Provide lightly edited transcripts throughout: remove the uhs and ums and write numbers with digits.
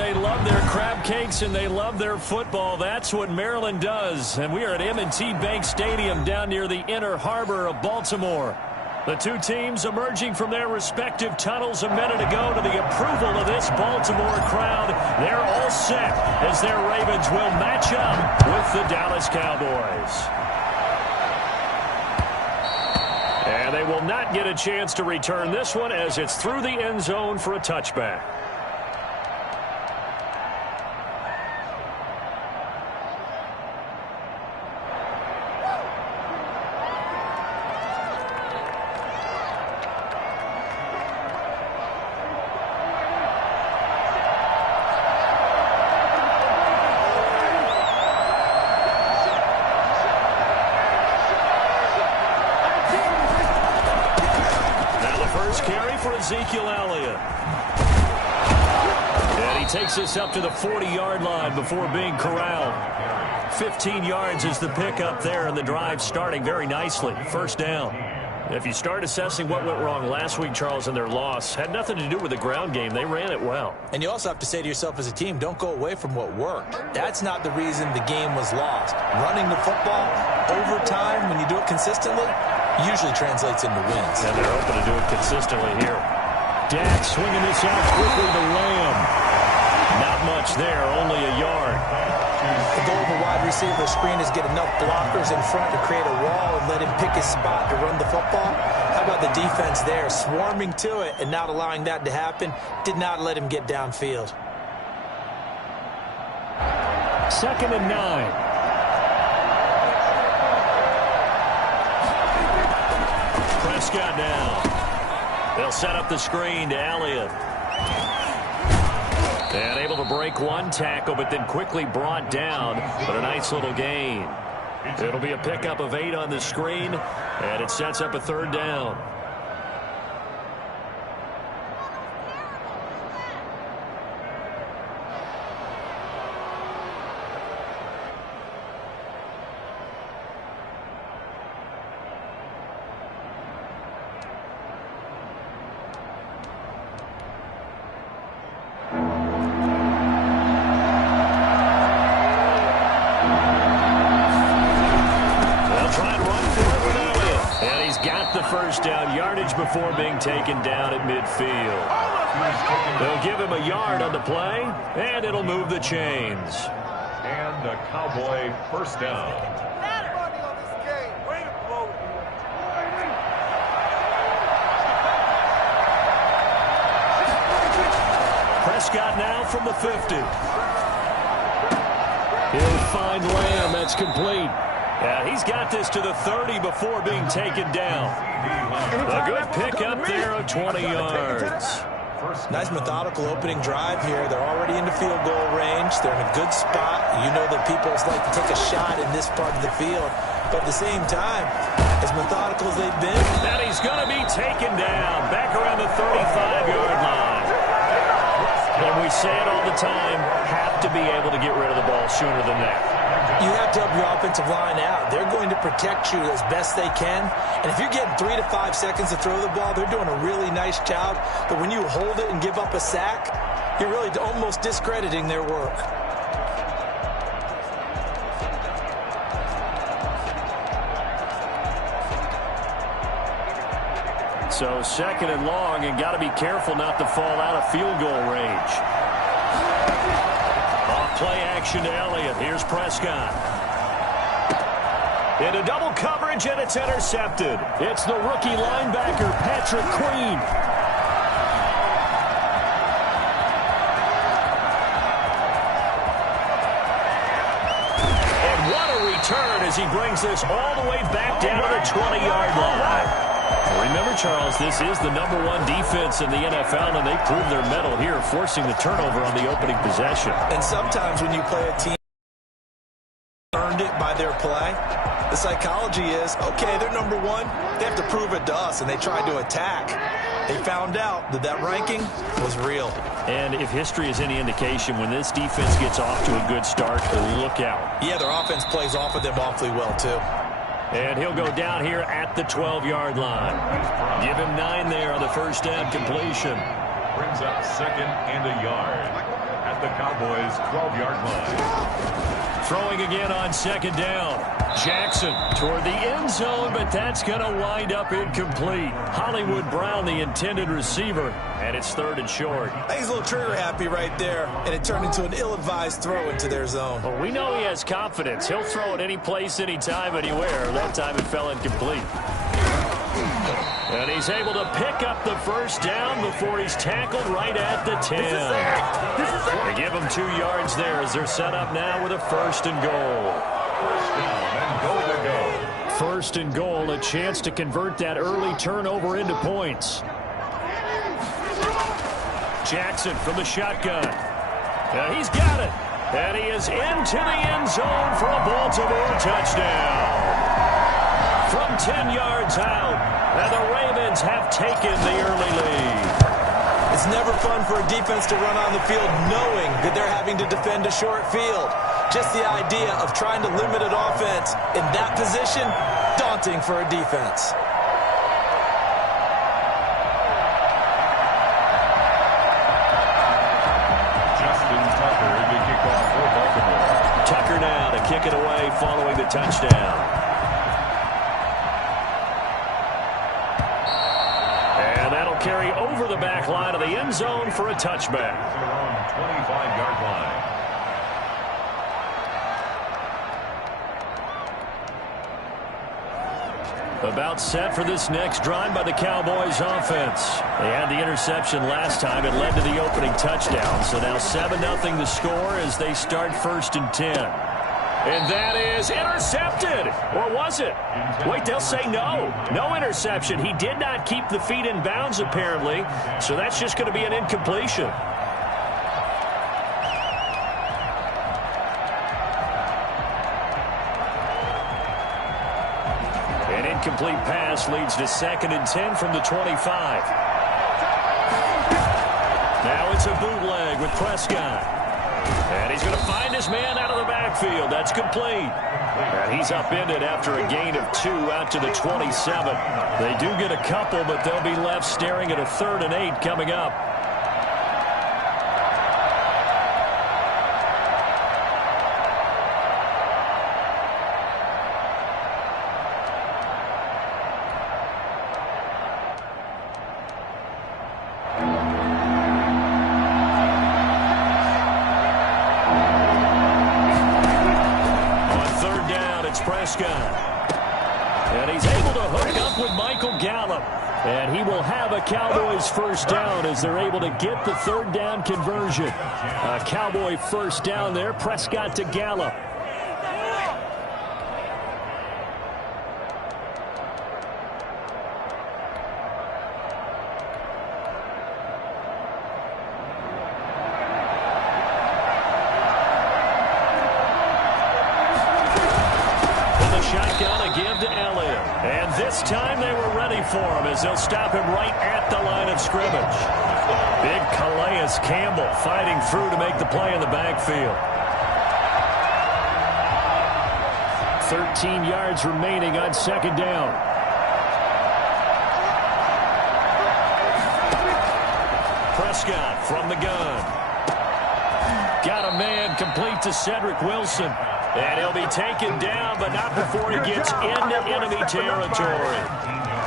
they love their crab cakes and they love their football. That's what Maryland does. And we are at M&T Bank Stadium down near the Inner Harbor of Baltimore. The two teams emerging from their respective tunnels a minute ago to the approval of this Baltimore crowd. They're all set as their Ravens will match up with the Dallas Cowboys. And they will not get a chance to return this one as it's through the end zone for a touchback. Takes us up to the 40-yard line before being corralled. 15 yards is the pickup there, and the drive starting very nicely. First down. If you start assessing what went wrong last week, Charles, in their loss, had nothing to do with the ground game. They ran it well. And you also have to say to yourself as a team, don't go away from what worked. That's not the reason the game was lost. Running the football, overtime, when you do it consistently, usually translates into wins. And they're hoping to do it consistently here. Dak swinging this out quickly to Lamb. Not much there, only a yard. The goal of a wide receiver screen is get enough blockers in front to create a wall and let him pick his spot to run the football. How about the defense there, swarming to it and not allowing that to happen? Did not let him get downfield. 2nd and 9. Prescott down. They'll set up the screen to Elliott. And able to break one tackle, but then quickly brought down. But a nice little gain. It'll be a pickup of 8 on the screen, and it sets up a 3rd down. Down yardage before being taken down at midfield. They'll give him a yard on the play, and it'll move the chains. And a Cowboy first down. Prescott now from the 50. He'll find Lamb. That's complete. Yeah, he's got this to the 30 before being taken down. A good pickup there of 20 yards. Nice methodical opening drive here. They're already into field goal range. They're in a good spot. You know that people like to take a shot in this part of the field. But at the same time, as methodical as they've been. And he's going to be taken down back around the 35-yard line. And we say it all the time, have to be able to get rid of the ball sooner than that. You have to help your offensive line out. They're going to protect you as best they can. And if you're getting 3 to 5 seconds to throw the ball, they're doing a really nice job. But when you hold it and give up a sack, you're really almost discrediting their work. So 2nd and long, and got to be careful not to fall out of field goal range. Play action to Elliott. Here's Prescott. Into double coverage, and it's intercepted. It's the rookie linebacker, Patrick Queen. And what a return as he brings this all the way back down to the 20-yard line. Remember, Charles, this is the #1 defense in the NFL, and they proved their mettle here, forcing the turnover on the opening possession. And sometimes when you play a team earned it by their play, the psychology is, okay, they're #1. They have to prove it to us, and they tried to attack. They found out that that ranking was real. And if history is any indication, when this defense gets off to a good start, look out. Yeah, their offense plays off of them awfully well, too. And he'll go down here at the 12-yard line. Give him 9 there on the first down completion. Brings up 2nd and a yard at the Cowboys' 12-yard line. Throwing again on second down. Jackson toward the end zone, but that's going to wind up incomplete. Hollywood Brown, the intended receiver, and it's 3rd and short. I think he's a little trigger happy right there, and it turned into an ill-advised throw into their zone. Well, we know he has confidence. He'll throw it any place, anytime, anywhere. That time it fell incomplete. And he's able to pick up the first down before he's tackled right at the 10. They give him 2 yards there as they're set up now with a 1st and goal. First down and goal to go. 1st and goal, a chance to convert that early turnover into points. Jackson from the shotgun. He's got it. And he is into the end zone for a Baltimore touchdown. From 10 yards out, and the Ravens have taken the early lead. It's never fun for a defense to run on the field knowing that they're having to defend a short field. Just the idea of trying to limit an offense in that position, daunting for a defense. Justin Tucker to kick off for Baltimore. Tucker now to kick it away following the touchdown. Carry over the back line of the end zone for a touchback. They're on 25-yard line. About set for this next drive by the Cowboys offense. They had the interception last time. It led to the opening touchdown. So now 7-0 the score as they start 1st and 10. And that is intercepted. Or was it? Wait, they'll say no. No interception. He did not keep the feet in bounds, apparently. So that's just going to be an incompletion. An incomplete pass leads to 2nd and 10 from the 25. Now it's a bootleg with Prescott. And he's going to find his man out of the backfield. That's complete. And he's upended after a gain of 2 out to the 27. They do get a couple, but they'll be left staring at a 3rd and 8 coming up. And he's able to hook up with Michael Gallup. And he will have a Cowboys first down as they're able to get the 3rd down conversion. A Cowboy first down there. Prescott to Gallup. This time they were ready for him as they'll stop him right at the line of scrimmage. Big Calais Campbell fighting through to make the play in the backfield. 13 yards remaining on 2nd down. Prescott from the gun. Got a man complete to Cedric Wilson. And he'll be taken down, but not before he gets into enemy territory.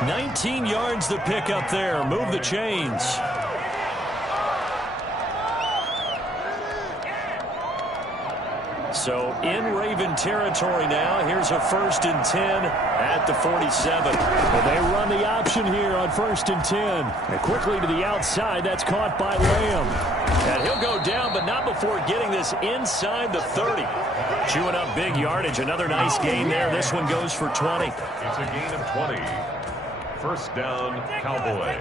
19 yards to pick up there. Move the chains. So in Raven territory now. Here's a 1st and 10 at the 47. And they run the option here on 1st and 10. And quickly to the outside. That's caught by Lamb. And he'll go down, but not before getting this inside the 30. Chewing up big yardage. Another nice gain there. This one goes for 20. It's a gain of 20. First down, Cowboys.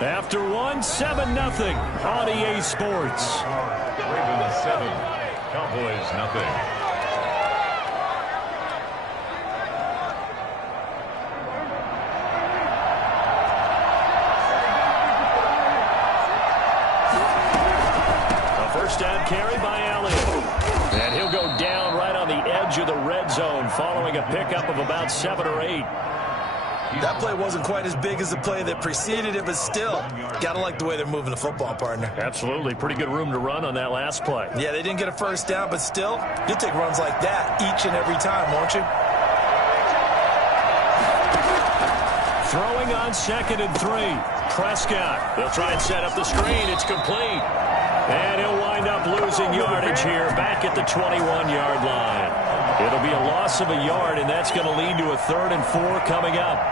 After 7-0 on EA Sports. Ravens 7, Cowboys nothing. First down carry by Elliott. And he'll go down right on the edge of the red zone following a pickup of about 7 or 8. That play wasn't quite as big as the play that preceded it, but still, got to like the way they're moving the football, partner. Absolutely. Pretty good room to run on that last play. Yeah, they didn't get a first down, but still, you'll take runs like that each and every time, won't you? Throwing on 2nd and 3. Prescott. They'll try and set up the screen. It's complete. And he'll wind up losing yardage here back at the 21-yard line. It'll be a loss of a yard, and that's going to lead to a 3rd and 4 coming up.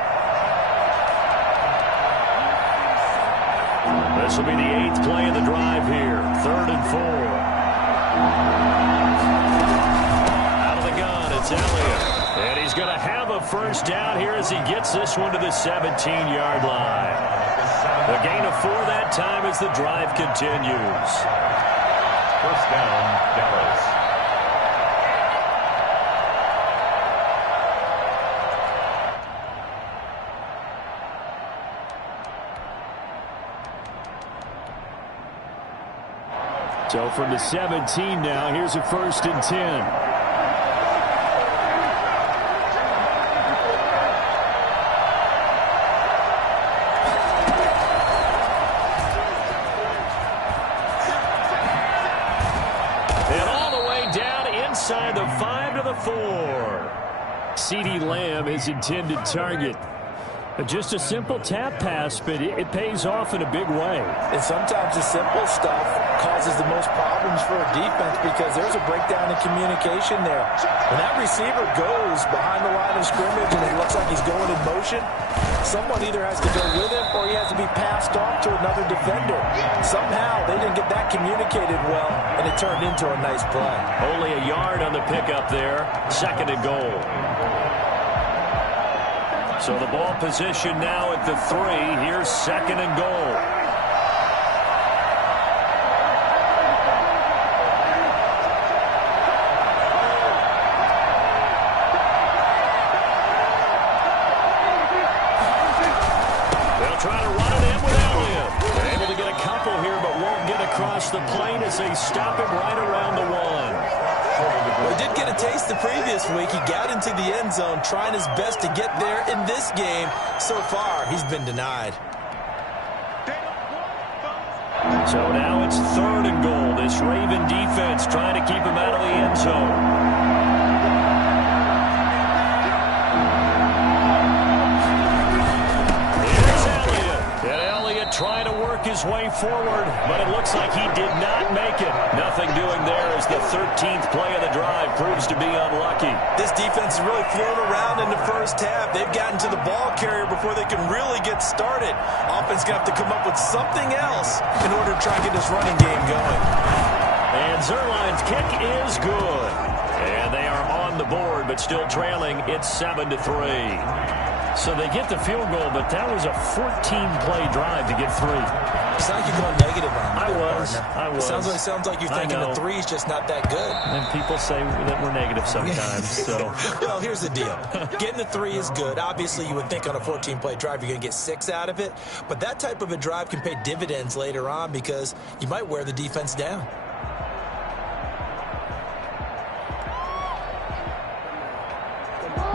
This will be the 8th play of the drive here. 3rd and 4. Out of the gun, it's Elliott. And he's going to have a first down here as he gets this one to the 17-yard line. The gain of 4 that time as the drive continues. First down, Dallas. So from the 17 now, here's a 1st and 10. Inside the 5 to the 4. CeeDee Lamb is intended target. Just a simple tap pass, but it pays off in a big way. And sometimes the simple stuff causes the most problems for a defense because there's a breakdown in communication there. When that receiver goes behind the line of scrimmage and it looks like he's going in motion, someone either has to go with him or he has to be passed off to another defender. Somehow they didn't get that communicated well, and it turned into a nice play. Only a yard on the pickup there. 2nd and goal. So the ball position now at the 3. Here's 2nd and goal. They'll try to run it in with Elliott. They're able to get a couple here, but won't get across the plane as they stop him right around the 1. Well, he did get a taste the previous week. He got into the end zone trying his best to get there in this game. So far, he's been denied. So now it's 3rd and goal. This Raven defense trying to keep him out of the end zone. Trying to work his way forward, but it looks like he did not make it. Nothing doing there as the 13th play of the drive proves to be unlucky. This defense has really flown around in the first half. They've gotten to the ball carrier before they can really get started. Offense going to have to come up with something else in order to try and get this running game going. And Zerline's kick is good. And they are on the board, but still trailing. It's 7-3. So they get the field goal, but that was a 14-play drive to get 3. It's like you're going negative on I was. It sounds like you're thinking the 3 is just not that good. And people say that we're negative sometimes. So. Well, here's the deal. Getting the 3 is good. Obviously, you would think on a 14-play drive you're going to get 6 out of it. But that type of a drive can pay dividends later on because you might wear the defense down.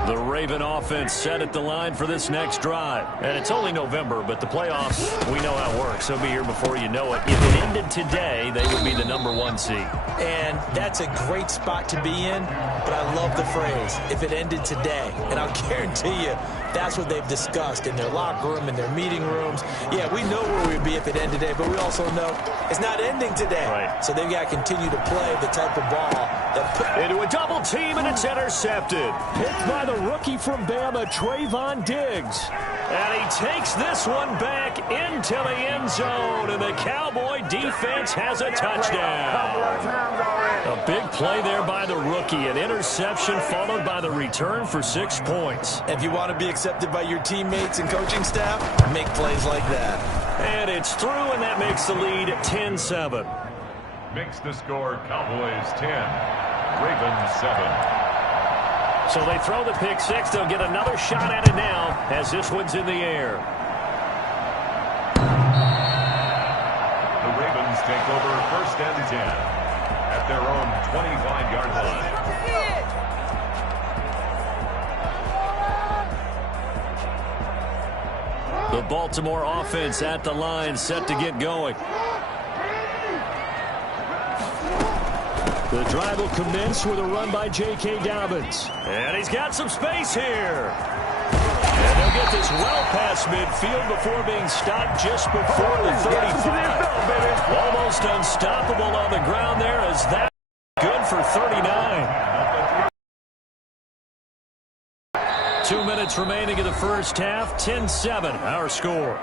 The Raven offense set at the line for this next drive. And it's only November, but the playoffs, we know how it works. They'll be here before you know it. If it ended today, they would be the number 1 seed. And that's a great spot to be in, but I love the phrase, if it ended today. And I'll guarantee you, that's what they've discussed in their locker room, in their meeting rooms. Yeah, we know where we'd be if it ended today, but we also know it's not ending today. Right. So they've got to continue to play the type of ball that into a double team, and it's intercepted. Picked by the rookie from Bama, Trayvon Diggs. And he takes this one back into the end zone, and the Cowboy defense has a touchdown. A big play there by the rookie. An interception followed by the return for 6 points. If you want to be accepted by your teammates and coaching staff, make plays like that. And it's through, and that makes the lead 10-7. Makes the score Cowboys 10, Ravens 7. So they throw the pick 6. They'll get another shot at it now as this one's in the air. The Ravens take over 1st and 10 at their own 25-yard line. The Baltimore offense at the line, set to get going. The drive will commence with a run by J.K. Dobbins. And he's got some space here. And they'll get this well past midfield before being stopped just before the 35. Almost unstoppable on the ground there as that good for 39. 2 minutes remaining in the first half. 10-7 our score.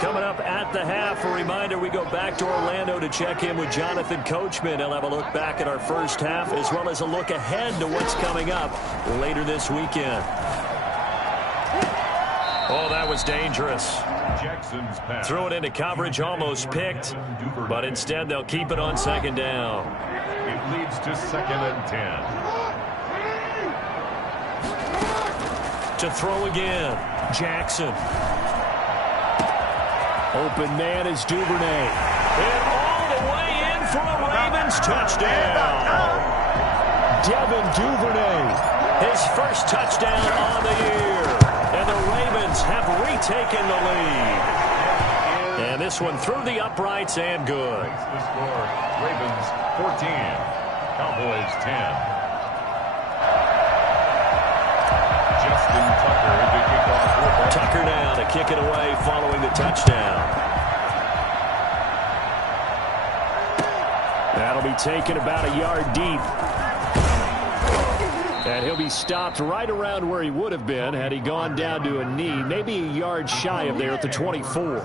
Coming up at the half, a reminder, we go back to Orlando to check in with Jonathan Coachman. He'll have a look back at our first half as well as a look ahead to what's coming up later this weekend. Oh, that was dangerous. Jackson's pass. Threw it into coverage, almost picked, but instead they'll keep it on second down. It leads to 2nd and 10. To throw again, Jackson. Open man is Duvernay. And all the way in for a Ravens touchdown. Devin Duvernay, his first touchdown on the year. And the Ravens have retaken the lead. And this one through the uprights and good. The score, Ravens 14, Cowboys 10. Justin Tucker to kick off with it. Tucker now to kick it away following the touchdown. That'll be taken about a yard deep. And he'll be stopped right around where he would have been had he gone down to a knee, maybe a yard shy of there at the 24.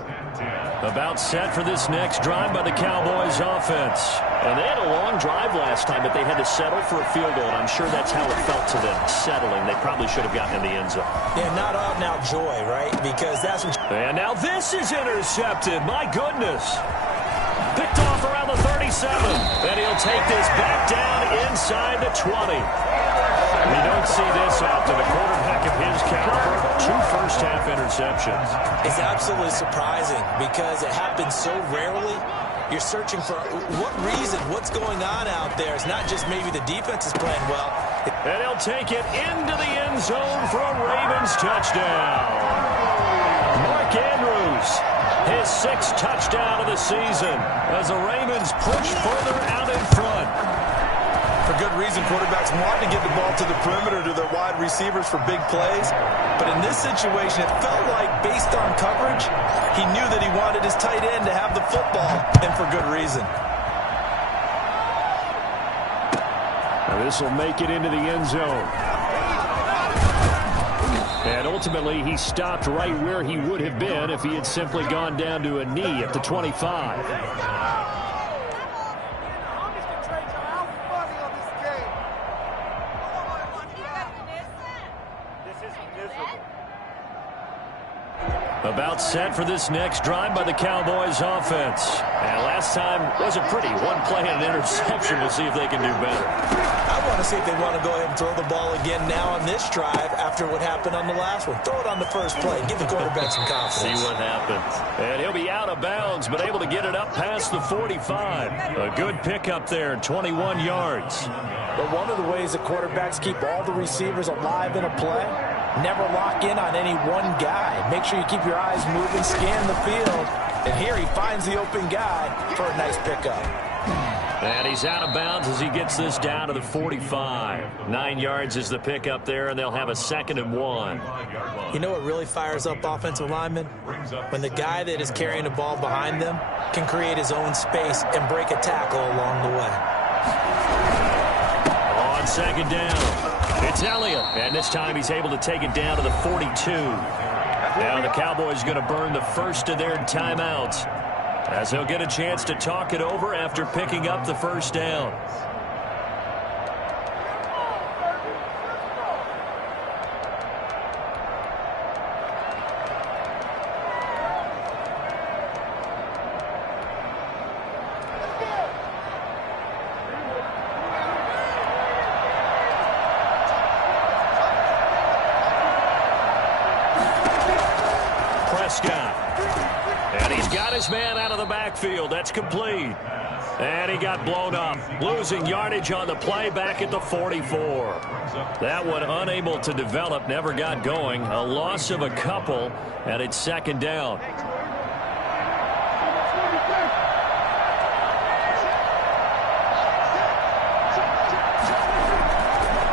About set for this next drive by the Cowboys offense. And they had a long drive last time, but they had to settle for a field goal, and I'm sure that's how it felt to them, settling. They probably should have gotten in the end zone. Yeah, not out now joy, right? Because that's what... And now this is intercepted. My goodness. Picked off around the 37. And he'll take this back down inside the 20. We don't see this often. A quarterback of his caliber, 2 first-half interceptions. It's absolutely surprising because it happens so rarely. You're searching for what reason, what's going on out there. It's not just maybe the defense is playing well. And he'll take it into the end zone for a Ravens touchdown. Mark Andrews, his 6th touchdown of the season as the Ravens push further out in front. For good reason, quarterbacks want to get the ball to the perimeter to their wide receivers for big plays. But in this situation, it felt like based on coverage, he knew that he wanted his tight end to have the football, and for good reason. Now this will make it into the end zone. And ultimately, he stopped right where he would have been if he had simply gone down to a knee at the 25. About set for this next drive by the Cowboys offense. And last time wasn't pretty. One play and an interception. We'll see if they can do better. I want to see if they want to go ahead and throw the ball again now on this drive after what happened on the last one. Throw it on the first play. Give the quarterback some confidence. See what happens. And he'll be out of bounds, but able to get it up past the 45. A good pickup there, 21 yards. But one of the ways that quarterbacks keep all the receivers alive in a play, never lock in on any one guy. Make sure you keep your eyes moving, scan the field. And here he finds the open guy for a nice pickup. And he's out of bounds as he gets this down to the 45. 9 yards is the pickup there, and they'll have a 2nd and 1. You know what really fires up offensive linemen? When the guy that is carrying the ball behind them can create his own space and break a tackle along the way. On 2nd down, it's Elliott. And this time he's able to take it down to the 42. Now the Cowboys going to burn the first of their timeouts as they'll get a chance to talk it over after picking up the first down. And he's got his man out of the backfield. That's complete. And he got blown up, losing yardage on the play back at the 44. That one unable to develop, never got going. A loss of a couple, and it's second down.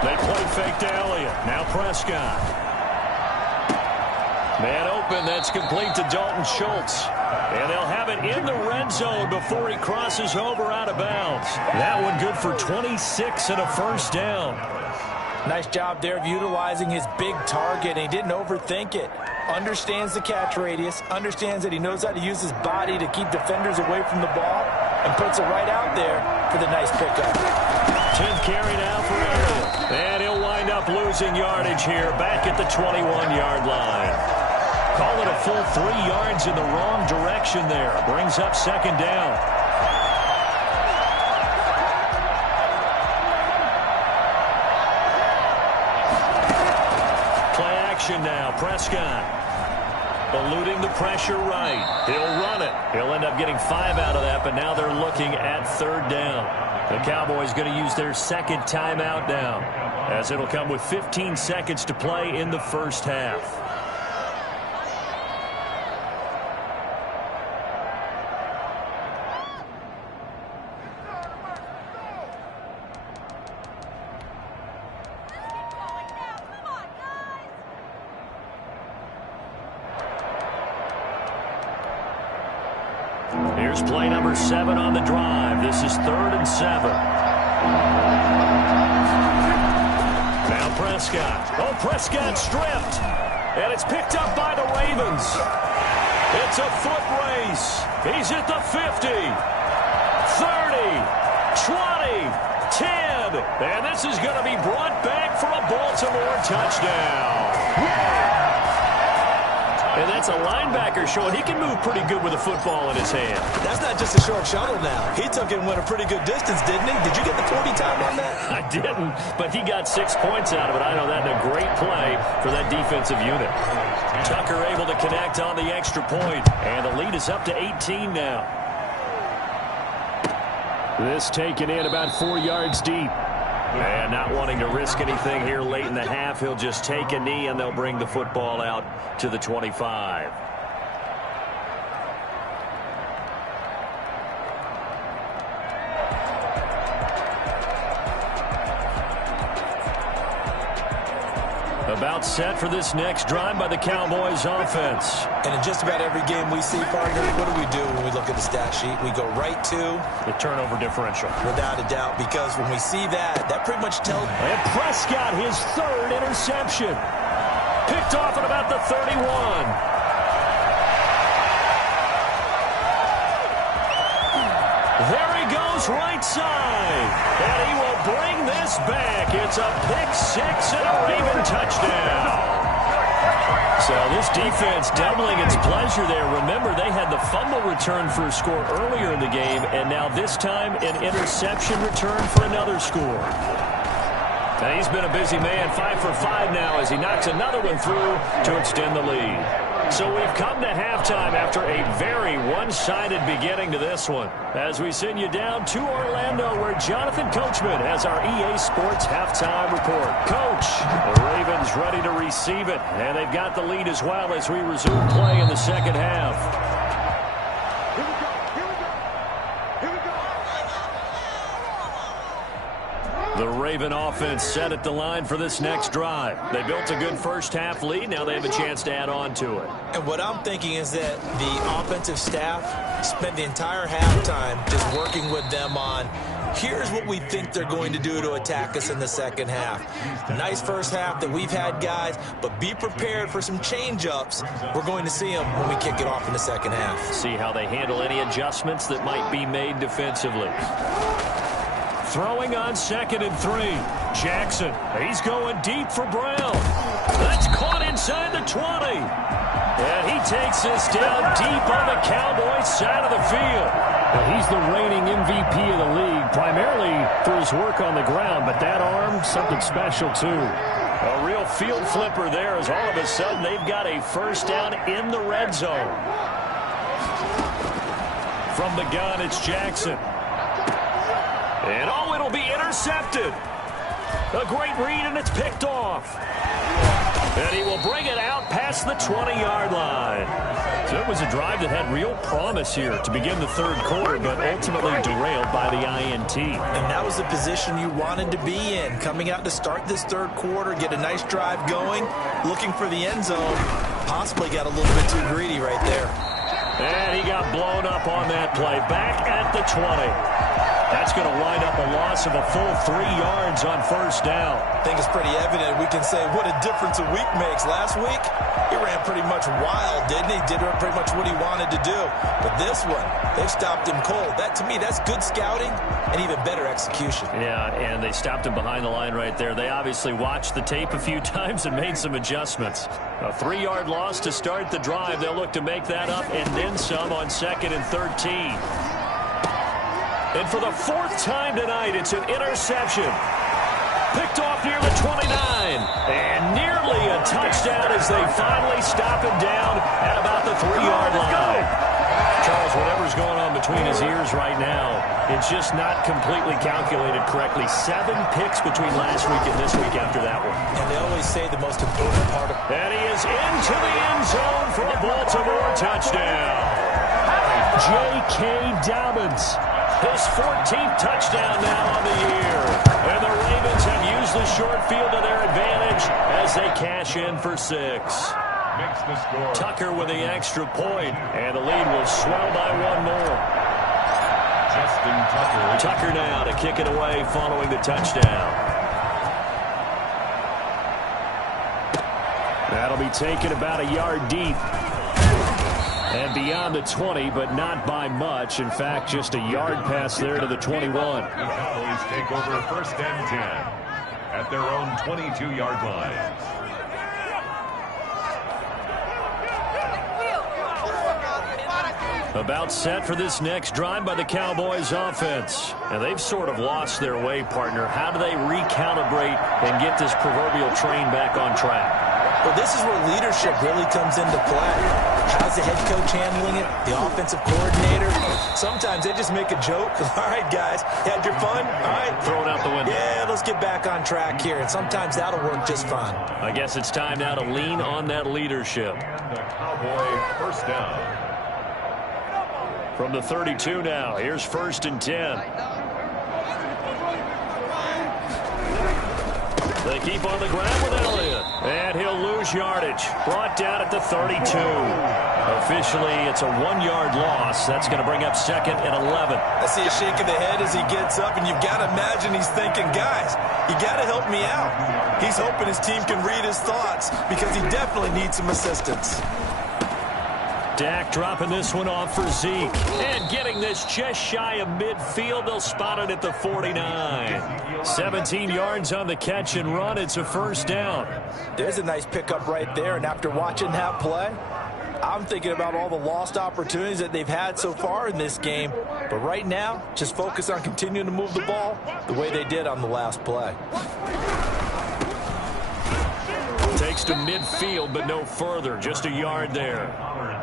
They play fake to Elliott. Now Prescott. Man open, that's complete to Dalton Schultz. And they'll have it in the red zone before he crosses over out of bounds. That one good for 26 and a first down. Nice job there of utilizing his big target, and he didn't overthink it. Understands the catch radius, understands that he knows how to use his body to keep defenders away from the ball, and puts it right out there for the nice pickup. 10th carry now for Elliott. And he'll wind up losing yardage here back at the 21-yard line. Call it a full 3 yards in the wrong direction there. Brings up second down. Play action now. Prescott eluding the pressure right. He'll run it. He'll end up getting 5 out of that, but now they're looking at third down. The Cowboys going to use their second timeout now, as it'll come with 15 seconds to play in the first half. Here's play number 7 on the drive. This is 3rd and 7. Now Prescott. Oh, Prescott stripped. And it's picked up by the Ravens. It's a foot race. He's at the 50, 30, 20, 10. And this is going to be brought back for a Baltimore touchdown. And that's a linebacker showing he can move pretty good with a football in his hand. That's not just a short shuttle now. He took it and went a pretty good distance, didn't he? Did you get the 40 time on that? I didn't, but he got 6 points out of it. I know that in a great play for that defensive unit. Tucker able to connect on the extra point, and the lead is up to 18 now. This taken in about 4 yards deep. And not wanting to risk anything here late in the half, he'll just take a knee, and they'll bring the football out to the 25. About set for this next drive by the Cowboys offense. And in just about every game we see, partner, what do when we look at the stat sheet? We go right to the turnover differential. Without a doubt, because when we see that, that pretty much tells. And Prescott, his 3rd interception. Picked off at about the 31. There he goes right side. And he will bring this back. It's a pick 6 and a Raven touchdown. So this defense doubling its pleasure there. Remember, they had the fumble return for a score earlier in the game, and now this time an interception return for another score. And he's been a busy man, 5 for 5 now as he knocks another one through to extend the lead. So we've come to halftime after a very one-sided beginning to this one, as we send you down to Orlando, where Jonathan Coachman has our EA Sports halftime report. Coach, the Ravens ready to receive it, and they've got the lead as well as we resume play in the second half. The Raven offense set at the line for this next drive. They built a good first half lead. Now they have a chance to add on to it. And what I'm thinking is that the offensive staff spent the entire halftime just working with them on, here's what we think they're going to do to attack us in the second half. Nice first half that we've had, guys, but be prepared for some change-ups. We're going to see them when we kick it off in the second half. See how they handle any adjustments that might be made defensively. Throwing on 2nd and 3. Jackson, he's going deep for Brown. That's caught inside the 20. And he takes this down deep on the Cowboys side of the field. Well, he's the reigning MVP of the league, primarily for his work on the ground, but that arm, something special too. A real field flipper there, as all of a sudden they've got a first down in the red zone. From the gun, it's Jackson. And oh, it'll be intercepted. A great read, and it's picked off. And he will bring it out past the 20-yard line. So it was a drive that had real promise here to begin the third quarter, but ultimately derailed by the INT. And that was the position you wanted to be in. Coming out to start this third quarter, get a nice drive going, looking for the end zone. Possibly got a little bit too greedy right there. And he got blown up on that play. Back at the 20. That's going to wind up a loss of a full 3 yards on first down. I think it's pretty evident. We can say what a difference a week makes. Last week, he ran pretty much wild, didn't he? Did pretty much what he wanted to do. But this one, they've stopped him cold. That, to me, that's good scouting and even better execution. Yeah, and they stopped him behind the line right there. They obviously watched the tape a few times and made some adjustments. A 3-yard loss to start the drive. They'll look to make that up and then some on 2nd and 13. And for the 4th time tonight, it's an interception. Picked off near the 29. And nearly a touchdown as they finally stop him down at about the 3-yard line. Charles, whatever's going on between his ears right now, it's just not completely calculated correctly. 7 picks between last week and this week after that one. And they always say the most important part of... And he is into the end zone for a Baltimore touchdown. J.K. Dobbins. His 14th touchdown now on the year. And the Ravens have used the short field to their advantage as they cash in for 6. Makes the score. Tucker with the extra point, and the lead will swell by 1 more. Justin Tucker. Tucker now to kick it away following the touchdown. That'll be taken about a yard deep. And beyond the 20, but not by much. In fact, just a yard pass there to the 21. The Cowboys take over 1st and 10 at their own 22-yard line. About set for this next drive by the Cowboys offense. And they've sort of lost their way, partner. How do they recalibrate and get this proverbial train back on track? Well, this is where leadership really comes into play. How's the head coach handling it? The offensive coordinator? Sometimes they just make a joke. All right, guys, you had your fun? All right. Throw it out the window. Yeah, let's get back on track here. And sometimes that'll work just fine. I guess it's time now to lean on that leadership. And the Cowboy 1st down. From the 32 now, here's 1st and 10. They keep on the ground with Elliott. And he'll lose yardage. Brought down at the 32. Officially, it's a 1-yard loss. That's going to bring up 2nd and 11. I see a shake of the head as he gets up, and you've got to imagine he's thinking, guys, you got to help me out. He's hoping his team can read his thoughts because he definitely needs some assistance. Dak dropping this one off for Zeke. And getting this just shy of midfield. They'll spot it at the 49. 17 yards on the catch and run. It's a 1st down. There's a nice pickup right there. And after watching that play, I'm thinking about all the lost opportunities that they've had so far in this game. But right now, just focus on continuing to move the ball the way they did on the last play. Takes to midfield, but no further. Just a yard there.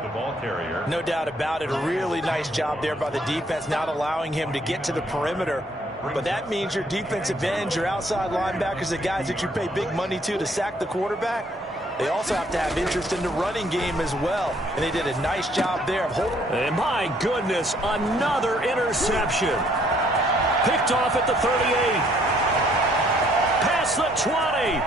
The ball carrier. No doubt about it. A really nice job there by the defense, not allowing him to get to the perimeter. But that means your defensive ends, your outside linebackers, the guys that you pay big money to sack the quarterback, they also have to have interest in the running game as well. And they did a nice job there of holding. And my goodness, another interception. Picked off at the 38. Past the 20.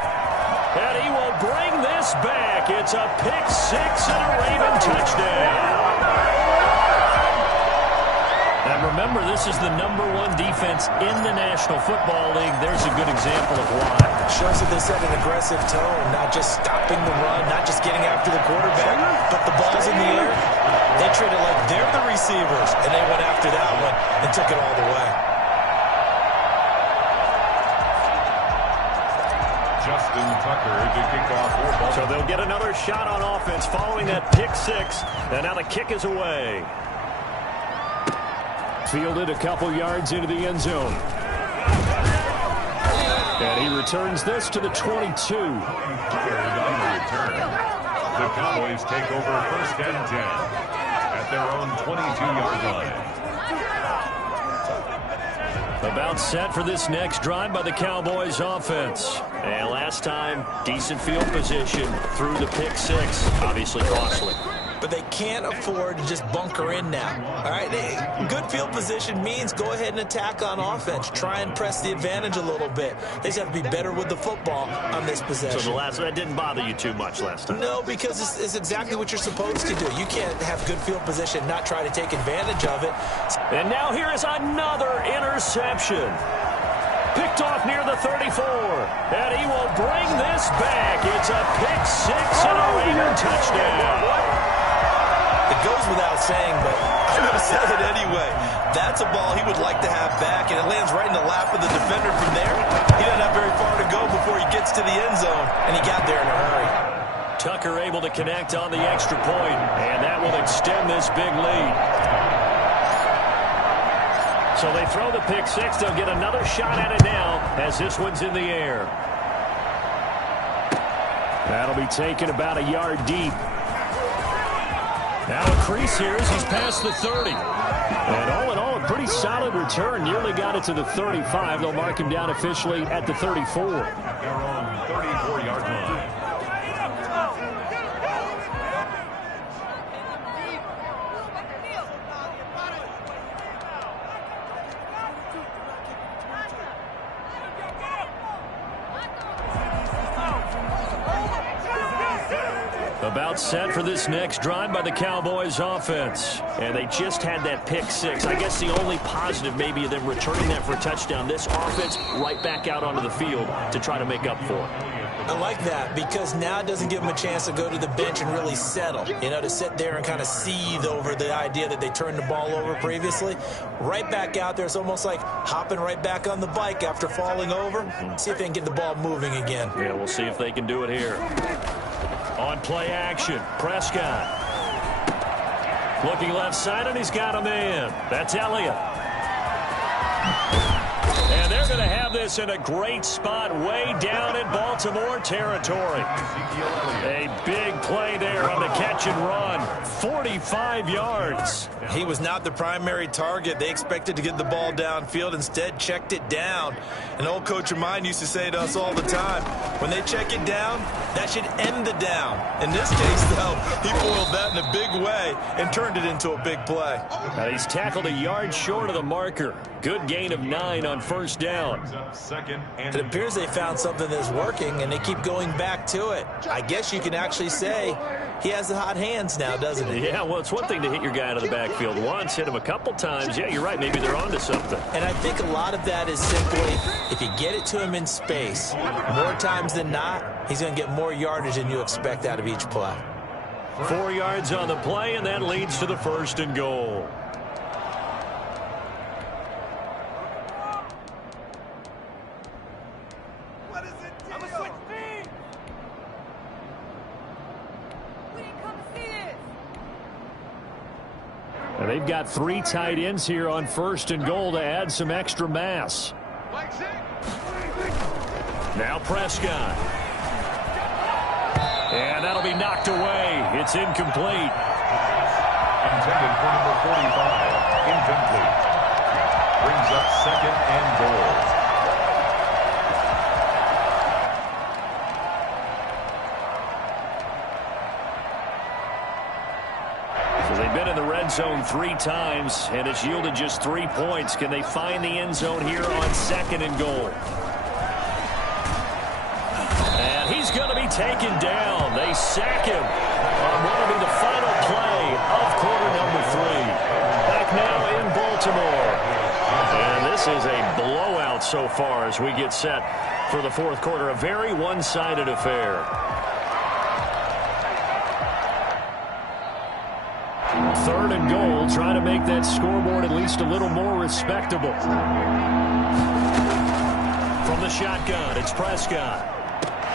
And he will bring this back. It's a pick-6 and a Raven touchdown. And remember, this is the #1 defense in the National Football League. There's a good example of why. Shows that they set an aggressive tone, not just stopping the run, not just getting after the quarterback, but the ball's in the air. They treat it like they're the receivers, and they went after that one and took it all the way. Justin Tucker to kick off. So they'll get another shot on offense following that pick-6. And now the kick is away. Fielded a couple yards into the end zone. And he returns this to the 22. The Cowboys take over 1st and 10 at their own 22-yard line. About set for this next drive by the Cowboys offense. And last time, decent field position through the pick six. Obviously costly. But they can't afford to just bunker in now. All right, good field position means go ahead and attack on offense. Try and press the advantage a little bit. They just have to be better with the football on this possession. So that didn't bother you too much last time? No, because it's exactly what you're supposed to do. You can't have good field position and not try to take advantage of it. And now here is another interception. Picked off near the 34. And he will bring this back. It's a pick six and a Raider touchdown. It goes without saying, but I'm going to say it anyway. That's a ball he would like to have back, and it lands right in the lap of the defender from there. He doesn't have very far to go before he gets to the end zone, and he got there in a hurry. Tucker able to connect on the extra point, and that will extend this big lead. So they throw the pick six. They'll get another shot at it now as this one's in the air. That'll be taken about a yard deep. Now a crease here as he's past the 30. And all in all, a pretty solid return. Nearly got it to the 35. They'll mark him down officially at the 34. Their own 34-yard line. About set for this next drive by the Cowboys offense. And they just had that pick six. I guess the only positive maybe of them returning that for a touchdown. This offense right back out onto the field to try to make up for it. I like that because now it doesn't give them a chance to go to the bench and really settle. You know, to sit there and kind of seethe over the idea that they turned the ball over previously. Right back out there. It's almost like hopping right back on the bike after falling over. See if they can get the ball moving again. Yeah, we'll see if they can do it here. On play action, Prescott. Looking left side, and he's got a man. That's Elliott. And they're going to have this in a great spot way down in Baltimore territory. A big play there on the catch and run. 45 yards. He was not the primary target. They expected to get the ball downfield. Instead, checked it down. An old coach of mine used to say to us all the time, when they check it down, that should end the down. In this case, though, he foiled that in a big way and turned it into a big play. Now he's tackled a yard short of the marker. Good gain of 9 on first down. It appears they found something that's working, and they keep going back to it. I guess you can actually say he has the hot hands now, doesn't he? Yeah, well, it's one thing to hit your guy out of the backfield once, hit him a couple times. Yeah, you're right. Maybe they're onto something. And I think a lot of that is simply if you get it to him in space, more times than not, he's going to get more yardage than you expect out of each play. 4 yards on the play, and that leads to the first and goal. And they've got 3 tight ends here on first and goal to add some extra mass. Now Prescott. And that'll be knocked away. It's incomplete. Intended for number 45. Incomplete. Brings up second and goal. They've been in the red zone 3 times, and it's yielded just 3 points. Can they find the end zone here on second and goal? And he's going to be taken down. They sack him on what will be the final play of quarter number 3. Back now in Baltimore. And this is a blowout so far as we get set for the fourth quarter. A very one-sided affair. Third and goal, trying to make that scoreboard at least a little more respectable. From the shotgun, it's Prescott.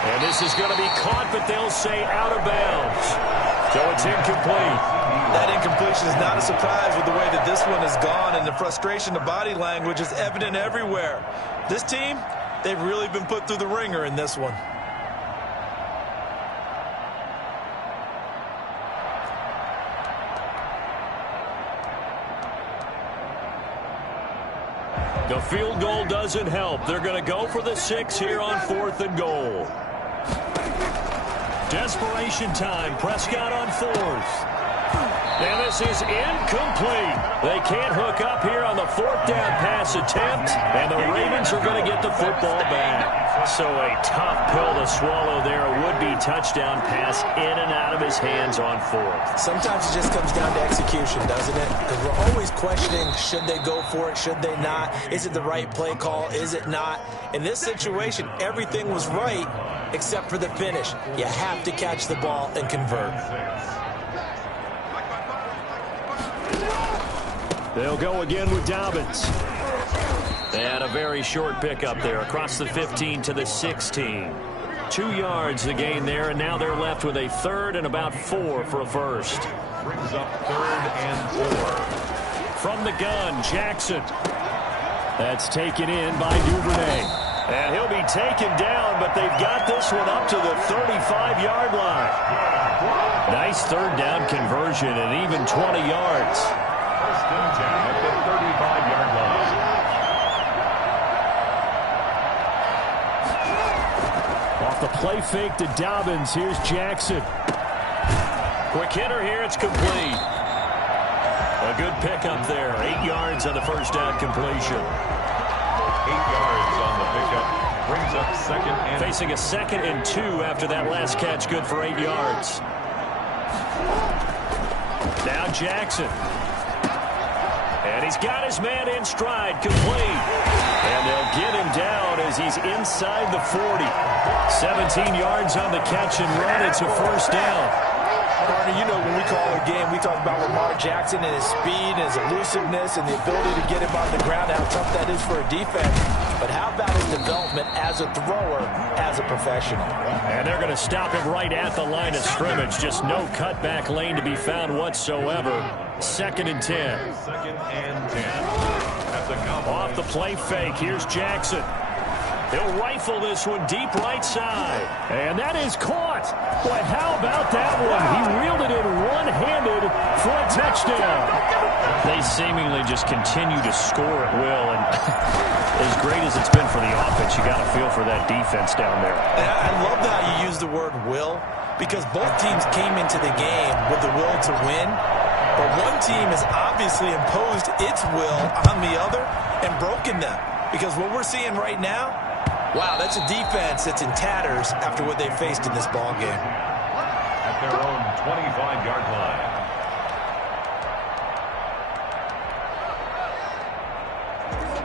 And this is going to be caught, but they'll say out of bounds. So it's incomplete. That incompletion is not a surprise with the way that this one has gone, and the frustration, the body language is evident everywhere. This team, they've really been put through the ringer in this one. The field goal doesn't help. They're going to go for the 6 here on 4th and goal. Desperation time. Prescott on 4th. And this is incomplete. They can't hook up here on the 4th down pass attempt, and the Ravens are going to get the football back. So a tough pill to swallow there. A would-be touchdown pass in and out of his hands on 4th. Sometimes it just comes down to execution, doesn't it? Because we're always questioning, should they go for it, should they not? Is it the right play call, is it not? In this situation, everything was right except for the finish. You have to catch the ball and convert. They'll go again with Dobbins. And a very short pickup there across the 15 to the 16. 2 yards the gain there, and now they're left with a 3rd and about 4 for a first. Brings up 3rd and 4. From the gun, Jackson. That's taken in by Duvernay. And he'll be taken down, but they've got this one up to the 35-yard line. Nice 3rd down conversion and even 20 yards. First and 10 at the 35-yard line. Off the play fake to Dobbins. Here's Jackson. Quick hitter here. It's complete. A good pickup there. 8 yards on the first down completion. 8 yards on the pickup. Brings up 2nd and... Facing a 2nd and 2 after that last catch. Good for 8 yards. Now Jackson. And he's got his man in stride, complete. And they'll get him down as he's inside the 40. 17 yards on the catch and run. It's a first down. Partner, you know when we call a game, we talk about Lamar Jackson and his speed and his elusiveness and the ability to get him on the ground, how tough that is for a defense. But how about his development as a thrower, as a professional? And they're going to stop him right at the line of scrimmage. Just no cutback lane to be found whatsoever. 2nd and 10. 2nd and 10. At the Cowboys. Off the play fake. Here's Jackson. He'll rifle this one deep right side. And that is caught. Boy, how about that one? He reeled it in one-handed for a touchdown. They seemingly just continue to score at will. And as great as it's been for the offense, you got to feel for that defense down there. And I love how you use the word will, because both teams came into the game with the will to win. But one team has obviously imposed its will on the other and broken them. Because what we're seeing right now, wow, that's a defense that's in tatters after what they faced in this ball game. At their own 25-yard line.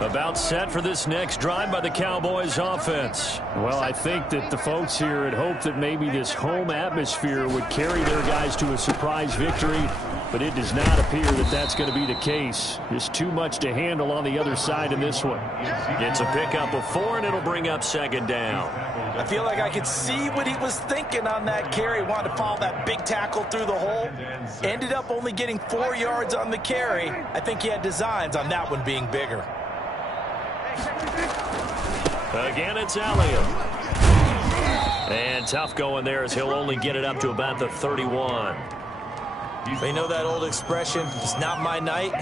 About set for this next drive by the Cowboys offense. Well, I think that the folks here had hoped that maybe this home atmosphere would carry their guys to a surprise victory, but it does not appear that that's going to be the case. Just too much to handle on the other side in this one. It's a pickup of 4, and it'll bring up 2nd down. I feel like I could see what he was thinking on that carry. Wanted to follow that big tackle through the hole. Ended up only getting 4 yards on the carry. I think he had designs on that one being bigger. Again, it's Elliott. And tough going there as he'll only get it up to about the 31. You know that old expression, it's not my night?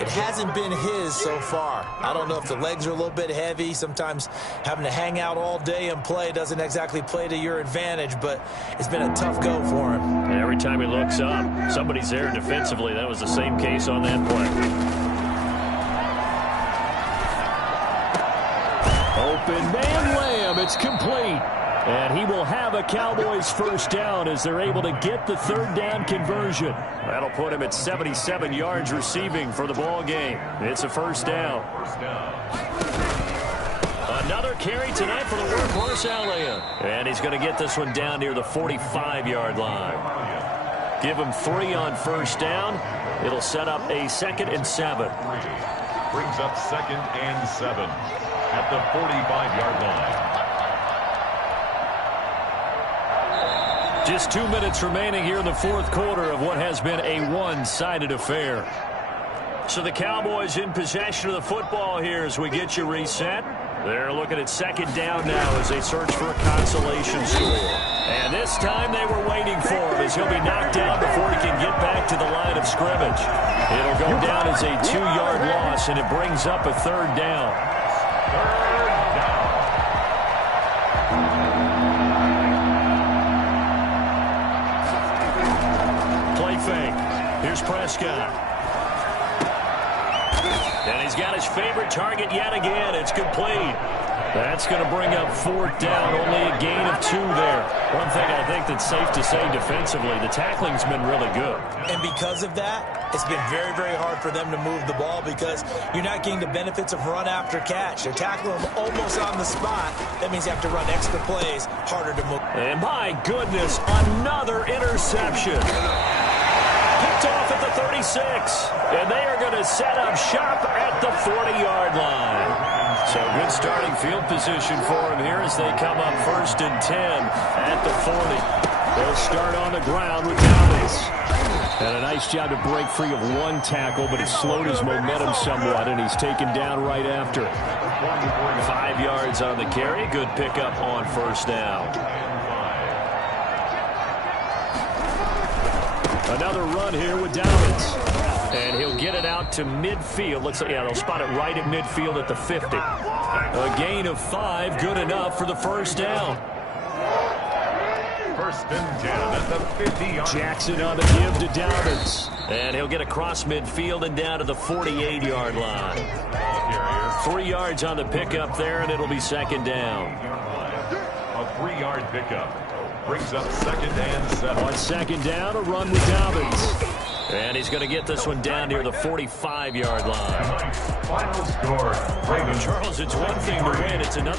It hasn't been his so far. I don't know if the legs are a little bit heavy. Sometimes having to hang out all day and play doesn't exactly play to your advantage, but it's been a tough go for him. And every time he looks up, somebody's there defensively. That was the same case on that play. Open man Lamb, it's complete. And he will have a Cowboys first down as they're able to get the 3rd down conversion. That'll put him at 77 yards receiving for the ball game. It's a first down. Another carry tonight for the workhorse Elliott. And he's going to get this one down near the 45-yard line. Give him 3 on first down. It'll set up a 2nd and 7. Brings up 2nd and 7 at the 45-yard line. Just 2 minutes remaining here in the 4th quarter of what has been a one-sided affair. So the Cowboys in possession of the football here as we get you reset. They're looking at 2nd down now as they search for a consolation score. And this time they were waiting for him as he'll be knocked down before he can get back to the line of scrimmage. It'll go down as a 2-yard loss, and it brings up a 3rd down. Play fake. Here's Prescott. And he's got his favorite target yet again. It's complete. That's going to bring up 4th down, only a gain of 2 there. One thing I think that's safe to say defensively, the tackling's been really good. And because of that, it's been very, very hard for them to move the ball because you're not getting the benefits of run after catch. They're tackling them almost on the spot. That means you have to run extra plays, harder to move. And my goodness, another interception. Picked off at the 36. And they are going to set up shop at the 40-yard line. So good starting field position for him here as they come up 1st and 10 at the 40. They'll start on the ground with Dallas. And a nice job to break free of 1 tackle, but it slowed his momentum somewhat, and he's taken down right after. 5 yards on the carry. Good pickup on 1st down. Another run here with Dallas. And he'll get it out to midfield. Looks like, yeah, they'll spot it right at midfield at the 50. A gain of 5, good enough for the 1st down. 1st and 10 at the 50-yard. Jackson on the give to Dalvin. And he'll get across midfield and down to the 48-yard line. 3 yards on the pickup there, and it'll be 2nd down. A 3-yard pickup brings up 2nd and 7. On 2nd down, a run with Dalvin. And he's going to get this one down near the 45-yard line. Final score, Ravens. Charles, it's one thing to win. It's another.